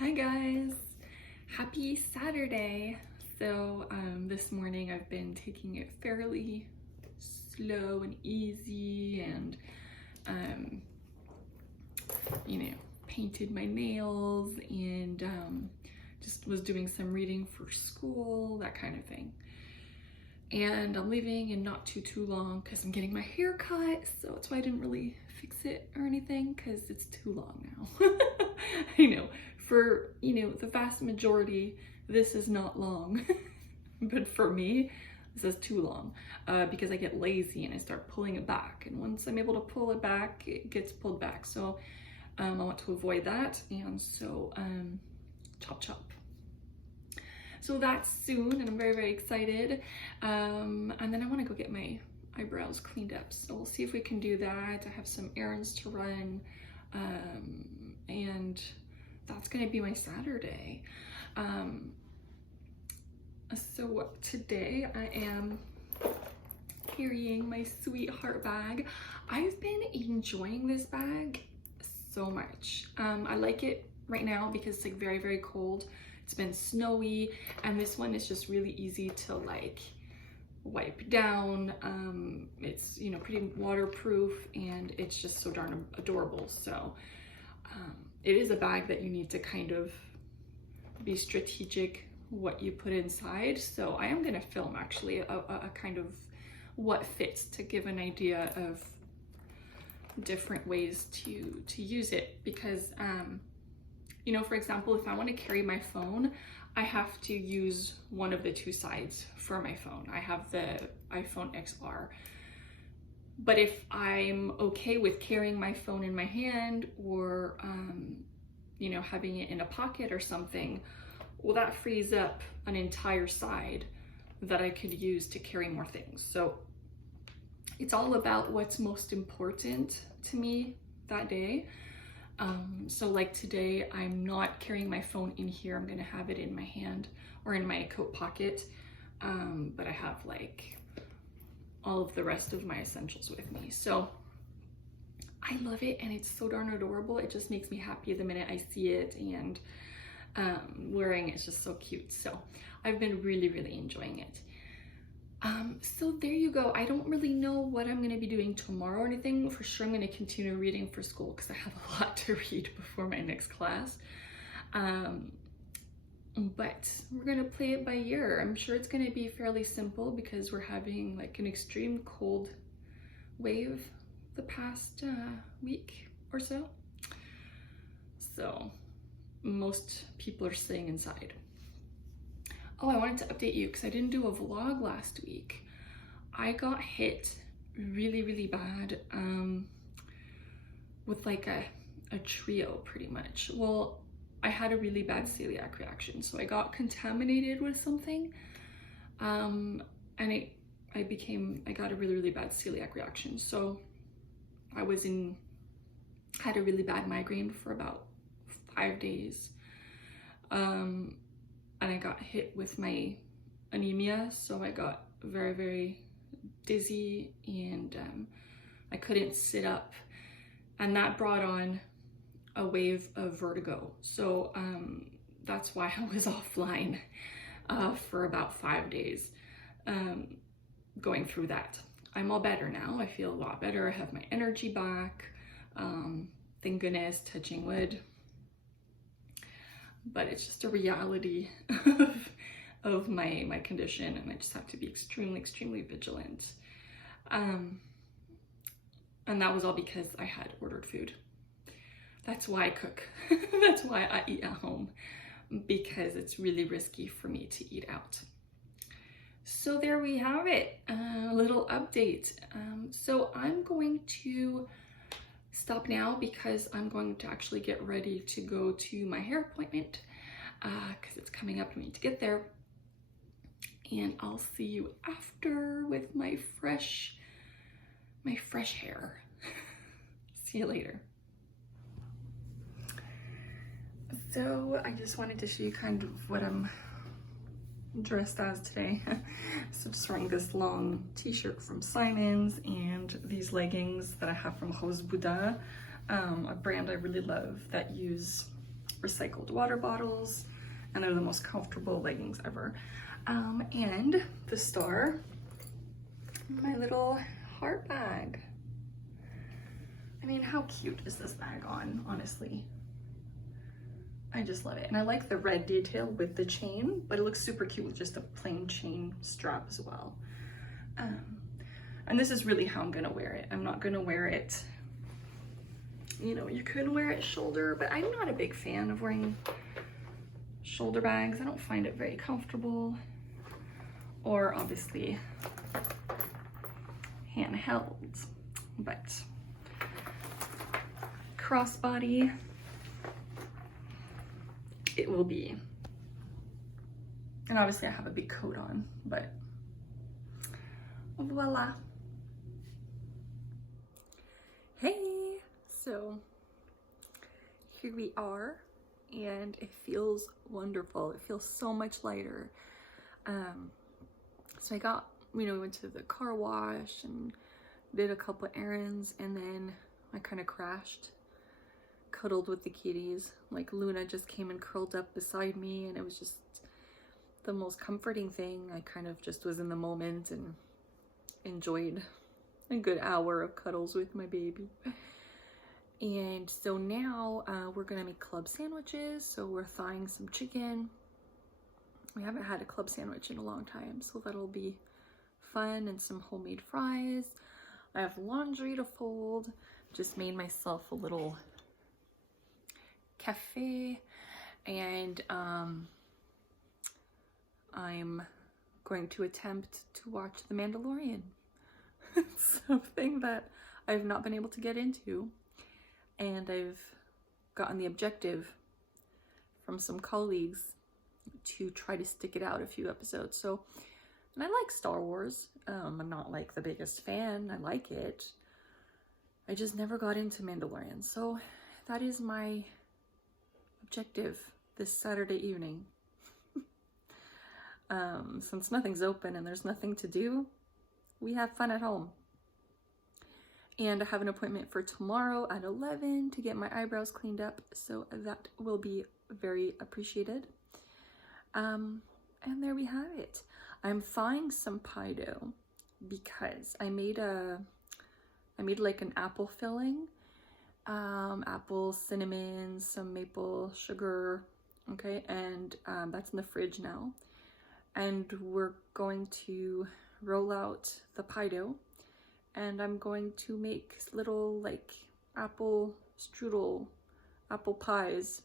Hi guys, happy Saturday. So this morning I've been taking it fairly slow and easy and painted my nails and just was doing some reading for school, that kind of thing. And I'm leaving in not too long because I'm getting my hair cut, so that's why I didn't really fix it or anything because it's too long now. I know, for the vast majority this is not long, but for me this is too long because I get lazy and I start pulling it back, and once I'm able to pull it back it gets pulled back. So I want to avoid that, and so chop chop. So that's soon, and I'm very excited. And then I want to go get my eyebrows cleaned up. So we'll see if we can do that. I have some errands to run, and that's going to be my Saturday. So today I am carrying my sweetheart bag. I've been enjoying this bag so much. I like it right now because it's like very cold. It's been snowy, and this one is just really easy to like wipe down. It's pretty waterproof, and it's just so darn adorable. So it is a bag that you need to kind of be strategic what you put inside. So I am going to film actually a kind of what fits to give an idea of different ways to use it, because for example, if I want to carry my phone, I have to use one of the two sides for my phone. I have the iPhone XR. But if I'm okay with carrying my phone in my hand, or having it in a pocket or something, well, that frees up an entire side that I could use to carry more things. So it's all about what's most important to me that day. So like today, I'm not carrying my phone in here. I'm gonna have it in my hand or in my coat pocket. But I have like all of the rest of my essentials with me. So I love it, and it's so darn adorable. It just makes me happy the minute I see it, and wearing it's just so cute. So I've been really enjoying it. So there you go. I don't really know what I'm going to be doing tomorrow or anything. For sure I'm going to continue reading for school because I have a lot to read before my next class. But we're going to play it by ear. I'm sure it's going to be fairly simple because we're having like an extreme cold wave the past week or so. So most people are staying inside. Oh, I wanted to update you because I didn't do a vlog last week. I got hit really bad with like a trio pretty much. Well, I had a really bad celiac reaction. So I got contaminated with something and I got a really bad celiac reaction. So I had a really bad migraine for about 5 days. And I got hit with my anemia, so I got very dizzy, and I couldn't sit up, and that brought on a wave of vertigo. So that's why I was offline for about 5 days going through that. I'm all better now. I feel a lot better. I have my energy back. Thank goodness, touching wood. But it's just a reality of my condition, and I just have to be extremely vigilant. And that was all because I had ordered food. That's why I cook. That's why I eat at home, because it's really risky for me to eat out. So there we have it, a little update. So I'm going to stop now because I'm going to actually get ready to go to my hair appointment because it's coming up. I need to get there, and I'll see you after with my fresh hair. See you later. So I just wanted to show you kind of what I'm dressed as today. So just wearing this long t-shirt from Simon's and these leggings that I have from Rose Buddha, a brand I really love that use recycled water bottles, and they're the most comfortable leggings ever. And the star, my little heart bag. I mean, how cute is this bag on, honestly? I just love it. And I like the red detail with the chain, but it looks super cute with just a plain chain strap as well. And this is really how I'm gonna wear it. I'm not gonna wear it, you know, you could wear it shoulder, but I'm not a big fan of wearing shoulder bags. I don't find it very comfortable, or obviously handheld, but crossbody it will be. And obviously I have a big coat on, but voila. Hey, so here we are, and it feels wonderful. It feels so much lighter. So I got, you know, we went to the car wash and did a couple errands, and then I kind of crashed, cuddled with the kitties. Like Luna just came and curled up beside me, and it was just the most comforting thing. I kind of just was in the moment and enjoyed a good hour of cuddles with my baby. And so now we're gonna make club sandwiches. So we're thawing some chicken. We haven't had a club sandwich in a long time, so that'll be fun, and some homemade fries. I have laundry to fold. Just made myself a little cafe, and I'm going to attempt to watch The Mandalorian. Something that I've not been able to get into, and I've gotten the objective from some colleagues to try to stick it out a few episodes. So, and I like Star Wars. I'm not like the biggest fan. I like it. I just never got into Mandalorian. So that is my objective this Saturday evening. Since nothing's open and there's nothing to do, we have fun at home. And I have an appointment for tomorrow at 11 to get my eyebrows cleaned up, so that will be very appreciated. And there we have it. I'm thawing some pie dough because I made like an apple filling, apple, cinnamon, some maple sugar, okay, and that's in the fridge now. And we're going to roll out the pie dough, and I'm going to make little like apple strudel, apple pies,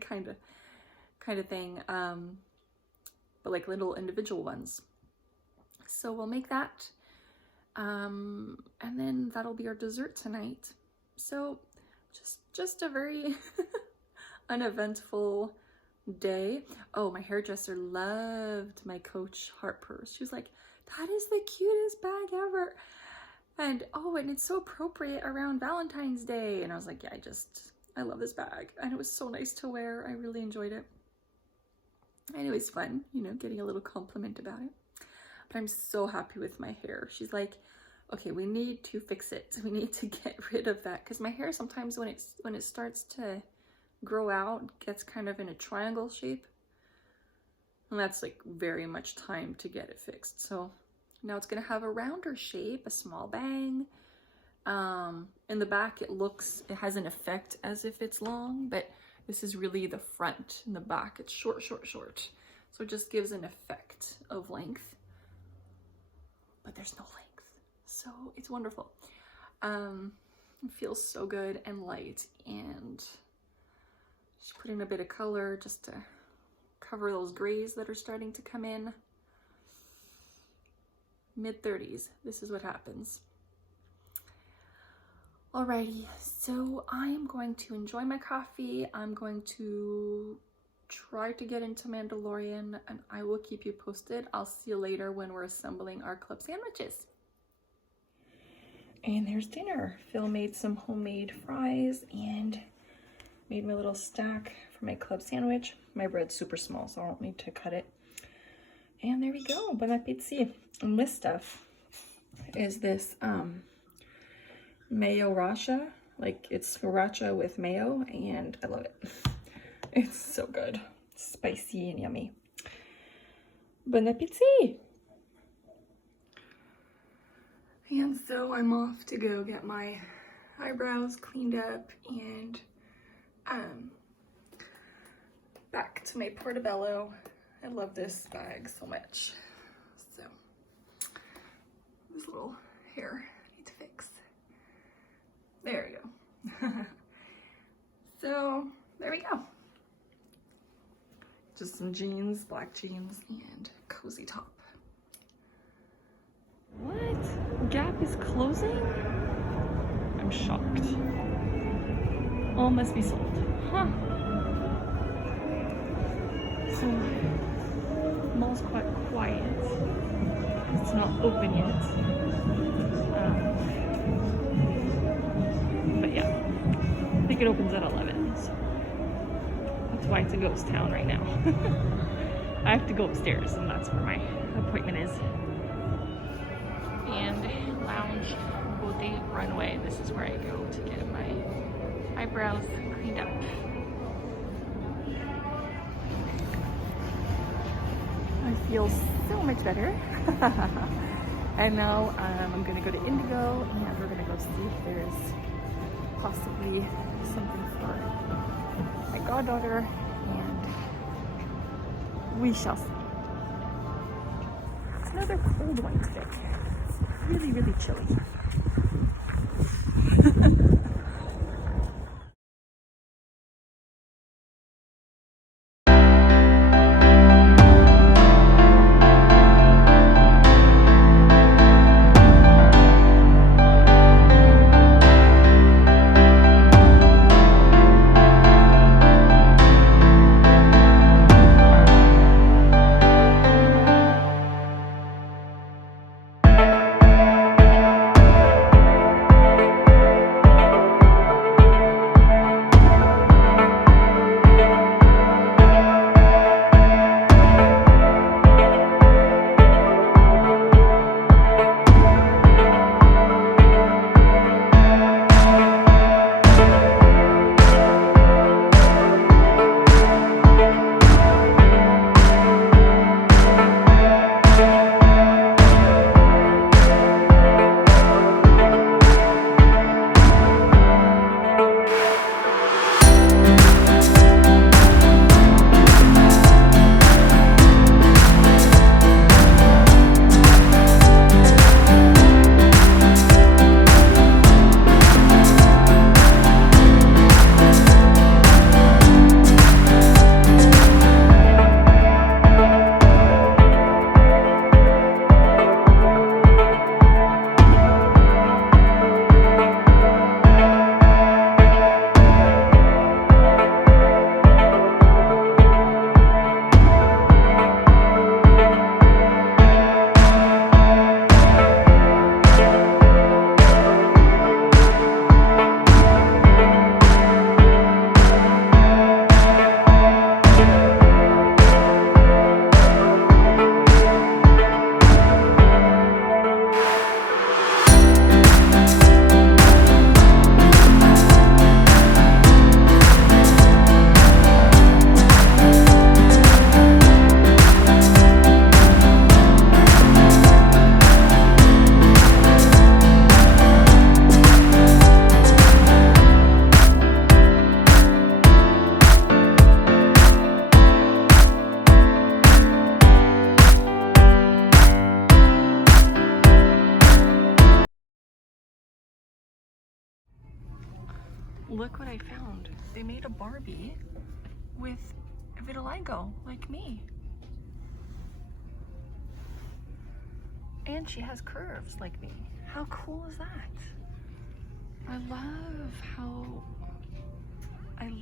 kind of thing, but like little individual ones. So we'll make that, and then that'll be our dessert tonight. So just a very uneventful day. Oh, my hairdresser loved my Coach heart purse. She was like, that is the cutest bag ever. And oh, and it's so appropriate around Valentine's Day. And I was like, yeah, I love this bag. And it was so nice to wear. I really enjoyed it. And it was fun, you know, getting a little compliment about it. But I'm so happy with my hair. She's like, okay, we need to fix it. We need to get rid of that. Because my hair sometimes when it starts to grow out, gets kind of in a triangle shape. And that's like very much time to get it fixed. So now it's gonna have a rounder shape, a small bang. In the back it has an effect as if it's long, but this is really the front. In the back it's short. So it just gives an effect of length, but there's no length. So it's wonderful. It feels so good and light, and just put in a bit of color just to cover those grays that are starting to come in. Mid-30s, this is what happens. Alrighty, so I am going to enjoy my coffee. I'm going to try to get into Mandalorian, and I will keep you posted. I'll see you later when we're assembling our club sandwiches. And there's dinner. Phil made some homemade fries and made my little stack for my club sandwich. My bread's super small, so I don't need to cut it. And there we go, bon appétit. And this stuff is this mayo racha. Like, it's sriracha with mayo, and I love it. It's so good. Spicy and yummy. Bon appetit! And so I'm off to go get my eyebrows cleaned up and back to my portobello. I love this bag so much. So this little hair I need to fix. There we go. So there we go. Just some jeans, black jeans, and cozy top. What? Gap is closing? I'm shocked. All must be sold. Huh. So, mall's quite quiet. It's not open yet. But yeah, I think it opens at 11. So that's why it's a ghost town right now. I have to go upstairs, and that's where my appointment is. And lounge, Beauté Runway. This is where I go to get my eyebrows cleaned up. I feel so much better. And now I'm gonna go to Indigo, and we're gonna go see if there's possibly something for my goddaughter, and we shall see. It's another cold one today. It's really, really chilly. Look what I found. They made a Barbie with vitiligo, like me. And she has curves like me. How cool is that? I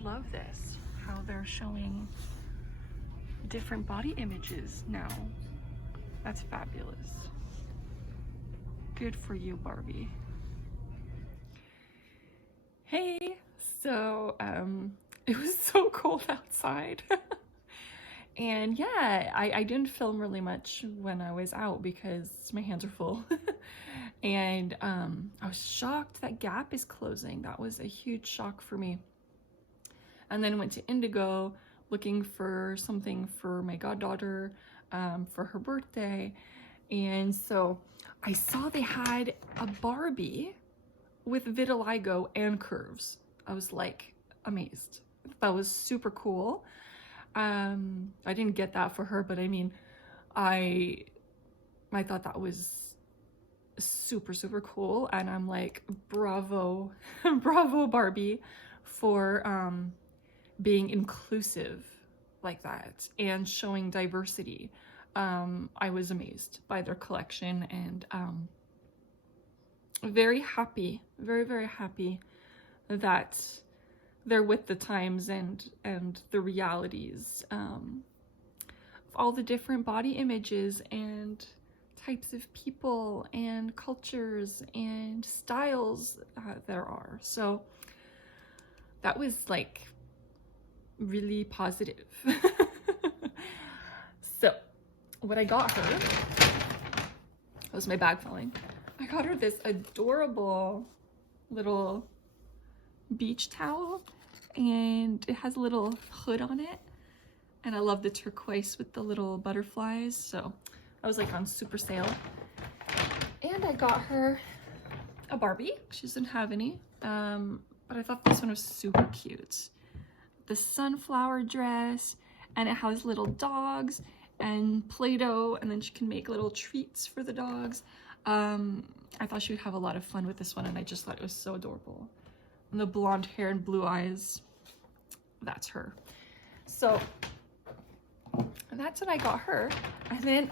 love this, how they're showing different body images now. That's fabulous. Good for you, Barbie. Hey, so it was so cold outside. And yeah, I didn't film really much when I was out because my hands are full. And I was shocked that Gap is closing. That was a huge shock for me. and then went to Indigo looking for something for my goddaughter for her birthday. And so I saw they had a Barbie with vitiligo and curves. I was like amazed. That was super cool. I didn't get that for her, but I mean, I thought that was super cool, and I'm like, bravo, bravo Barbie for being inclusive like that and showing diversity. I was amazed by their collection, and very happy, very happy that they're with the times and the realities of all the different body images and types of people and cultures and styles there are. So that was like really positive. So what I got her, that was my bag falling. I got her this adorable little beach towel, and it has a little hood on it, and I love the turquoise with the little butterflies, so I was like on super sale. And I got her a Barbie. She doesn't have any, but I thought this one was super cute. The sunflower dress, and it has little dogs and Play-Doh, and then she can make little treats for the dogs. I thought she would have a lot of fun with this one, and I just thought it was so adorable. And the blonde hair and blue eyes, that's her. So that's what I got her. And then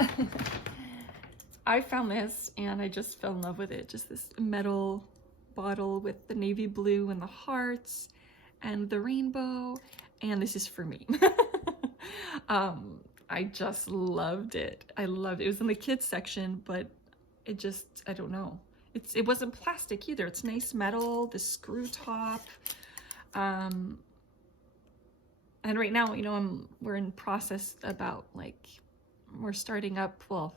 I found this and I just fell in love with it. Just this metal bottle with the navy blue and the hearts and the rainbow, and this is for me. I just loved it. I loved it. It was in the kids section, but it just, I don't know. It wasn't plastic either. It's nice metal, the screw top. And right now, you know, we're in process about like, we're starting up, well,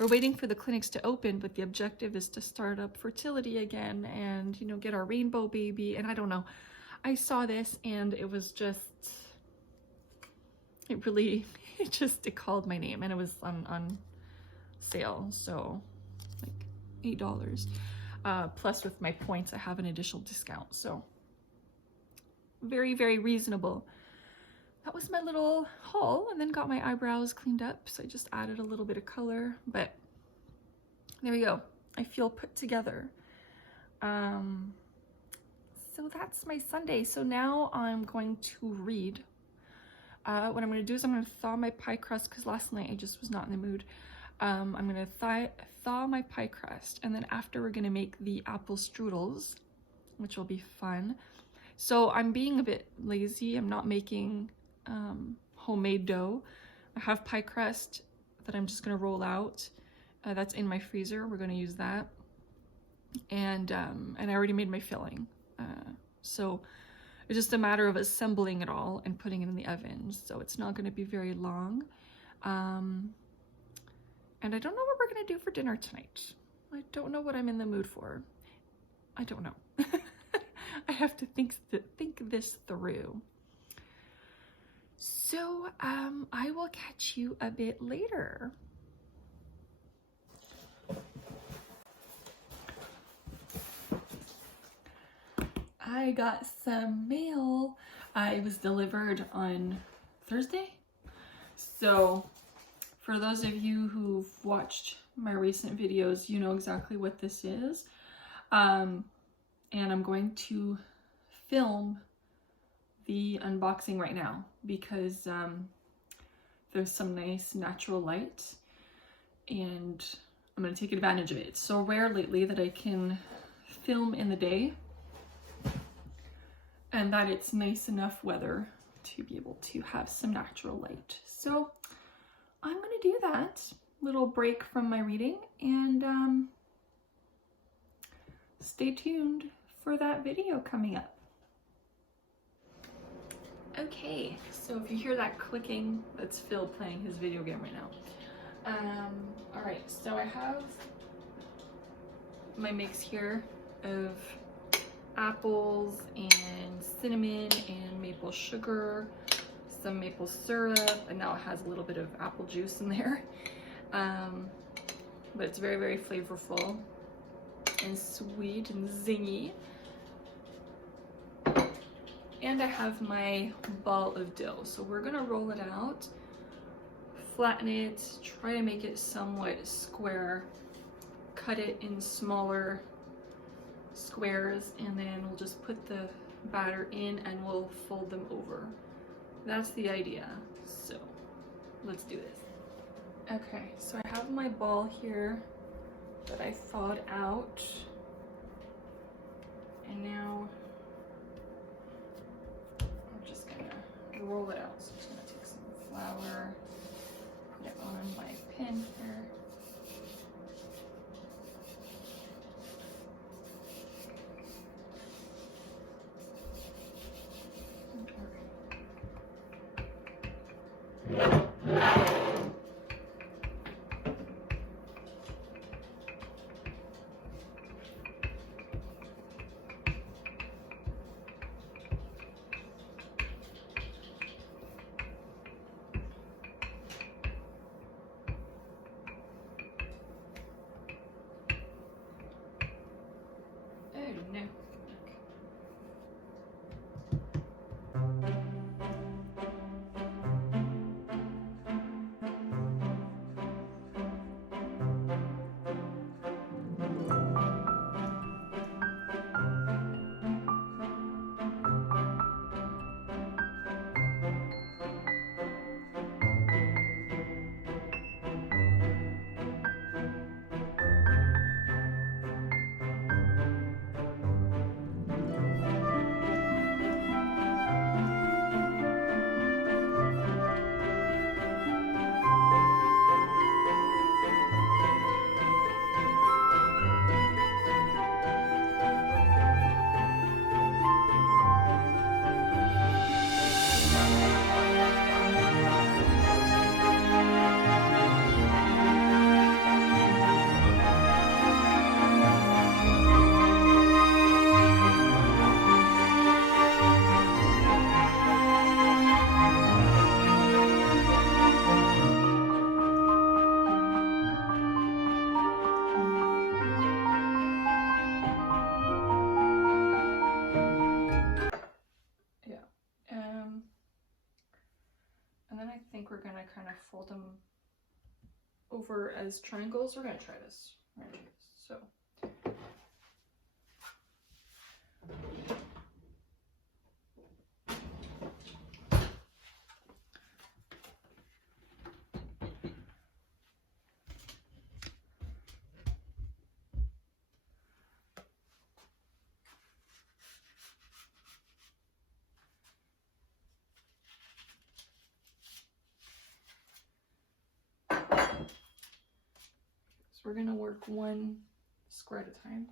we're waiting for the clinics to open, but the objective is to start up fertility again and, you know, get our rainbow baby. And I don't know, I saw this and it was just, it called my name, and it was on sale. So like $8. Plus with my points, I have an additional discount. So very reasonable. That was my little haul, and then got my eyebrows cleaned up. So I just added a little bit of color, but there we go. I feel put together. So that's my Sunday. So now I'm going to read. What I'm going to do is I'm going to thaw my pie crust, because last night I just was not in the mood. I'm going to thaw my pie crust, and then after we're going to make the apple strudels, which will be fun. So I'm being a bit lazy. I'm not making homemade dough. I have pie crust that I'm just going to roll out. That's in my freezer. We're going to use that. And I already made my filling. So it's just a matter of assembling it all and putting it in the oven. So it's not going to be very long. And I don't know what we're going to do for dinner tonight. I don't know what I'm in the mood for. I don't know. I have to think this through. So I will catch you a bit later. I got some mail. It was delivered on Thursday. So for those of you who've watched my recent videos, you know exactly what this is. And I'm going to film the unboxing right now because there's some nice natural light and I'm going to take advantage of it. It's so rare lately that I can film in the day and that it's nice enough weather to be able to have some natural light. So I'm going to do that little break from my reading, and stay tuned for that video coming up. Okay, so if you hear that clicking, that's Phil playing his video game right now. All right, so I have my mix here of apples and cinnamon and maple maple sugar, some maple syrup, and now it has a little bit of apple juice in there. But it's very, very flavorful and sweet and zingy. And I have my ball of dough. So we're gonna roll it out, flatten it, try to make it somewhat square, cut it in smaller squares, and then we'll just put the batter in and we'll fold them over. That's the idea. So let's do this. Okay, so I have my ball here that I thawed out, and now I'm just gonna roll it out. So I'm just gonna take some flour, put it on my pan here. And then I think we're gonna kind of fold them over as triangles. We're gonna try this. So. We're gonna work one square at a time.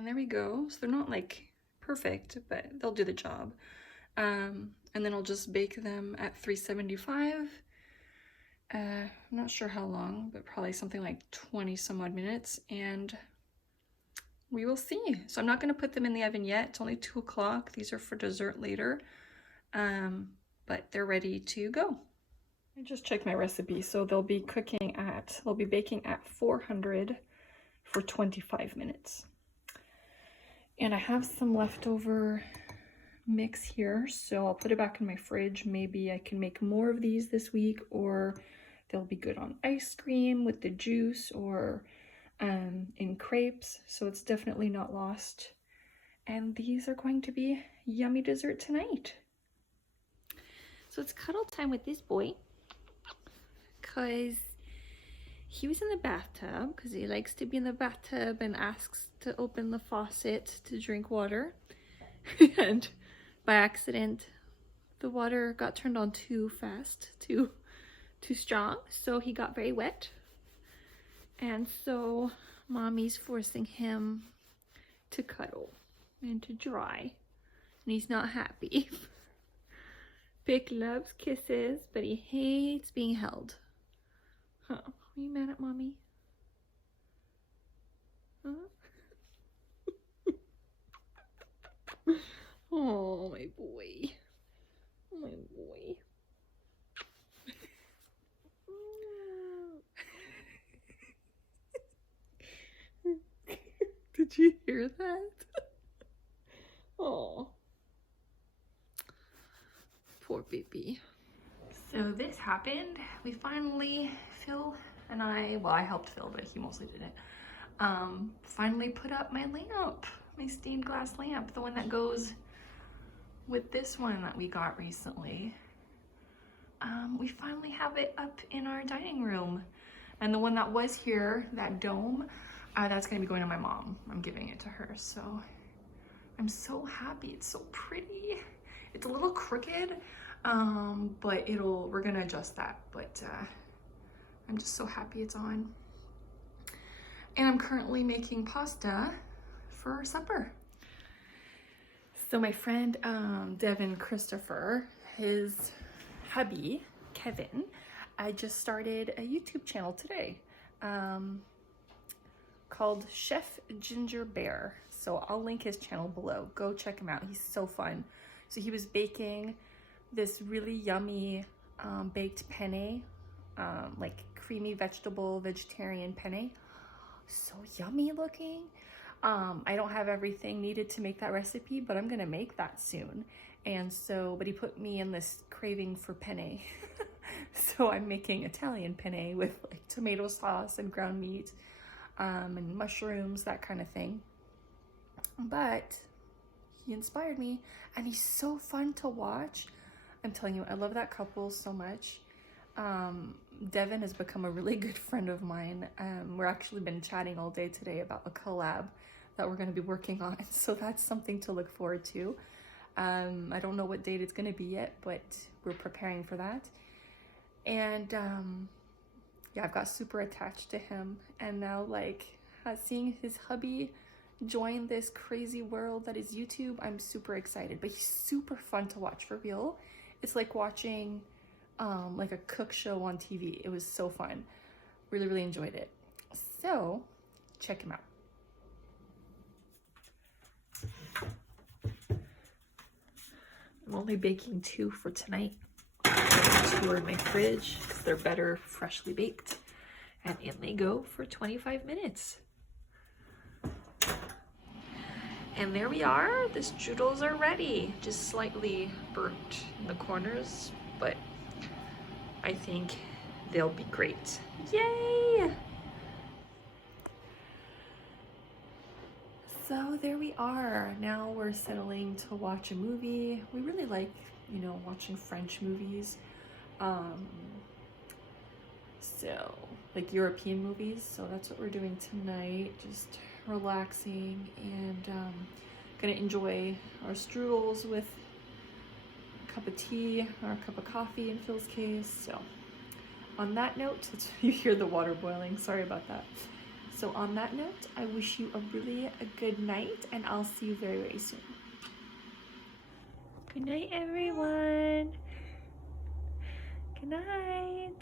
And there we go. So they're not like perfect, but they'll do the job. And then I'll just bake them at 375. I'm not sure how long, but probably something like 20 some odd minutes, and we will see. So I'm not going to put them in the oven yet. It's only 2 o'clock. These are for dessert later, but they're ready to go. I just checked my recipe, so they'll be baking at 400 for 25 minutes. And I have some leftover mix here, so I'll put it back in my fridge. Maybe I can make more of these this week, or they'll be good on ice cream with the juice, or in crepes, so it's definitely not lost. And these are going to be yummy dessert tonight. So it's cuddle time with this boy, because he was in the bathtub, because he likes to be in the bathtub and asks to open the faucet to drink water. And by accident, the water got turned on too fast, too strong, so he got very wet. And so mommy's forcing him to cuddle and to dry, and he's not happy. Vic loves kisses, but he hates being held. Huh? Are you mad at mommy? Huh? Oh, my boy. My boy. Did you hear that? Oh. Poor baby. So this happened. We finally, Phil and I helped Phil, but he mostly did it. Finally put up my lamp, my stained glass lamp, the one that goes with this one that we got recently. We finally have it up in our dining room. And the one that was here, that dome, that's gonna be going to my mom. I'm giving it to her, so I'm so happy. It's so pretty. It's a little crooked, but we're gonna adjust that, but I'm just so happy it's on. And I'm currently making pasta for supper. So my friend Devin Christopher, his hubby Kevin, I just started a YouTube channel today called Chef Ginger Bear. So I'll link his channel below. Go check him out. He's so fun. So he was baking this really yummy baked penne, like creamy vegetarian penne. So yummy looking. I don't have everything needed to make that recipe, but I'm gonna make that soon. And so, but he put me in this craving for penne. So I'm making Italian penne with like tomato sauce and ground meat, and mushrooms, that kind of thing. But he inspired me, and he's so fun to watch. I'm telling you, I love that couple so much. Devin has become a really good friend of mine. We're actually been chatting all day today about a collab that we're going to be working on, so that's something to look forward to. I don't know what date it's going to be yet, but we're preparing for that. And yeah, I've got super attached to him, and now like seeing his hubby join this crazy world that is YouTube, I'm super excited. But he's super fun to watch, for real. It's like watching like a cook show on TV. It was so fun. Really, really enjoyed it. So check him out. I'm only baking 2 for tonight. 2 are in my fridge because they're better freshly baked. And in they go for 25 minutes. And there we are. The strudels are ready. Just slightly burnt in the corners, but I think they'll be great. Yay! So there we are. Now we're settling to watch a movie. We really like, you know, watching French movies. So like European movies. So that's what we're doing tonight. Just relaxing and gonna enjoy our strudels with a cup of tea or a cup of coffee in Phil's case. So on that note, you hear the water boiling. Sorry about that. So on that note, I wish you a good night, and I'll see you very, very soon. Good night, everyone. Good night.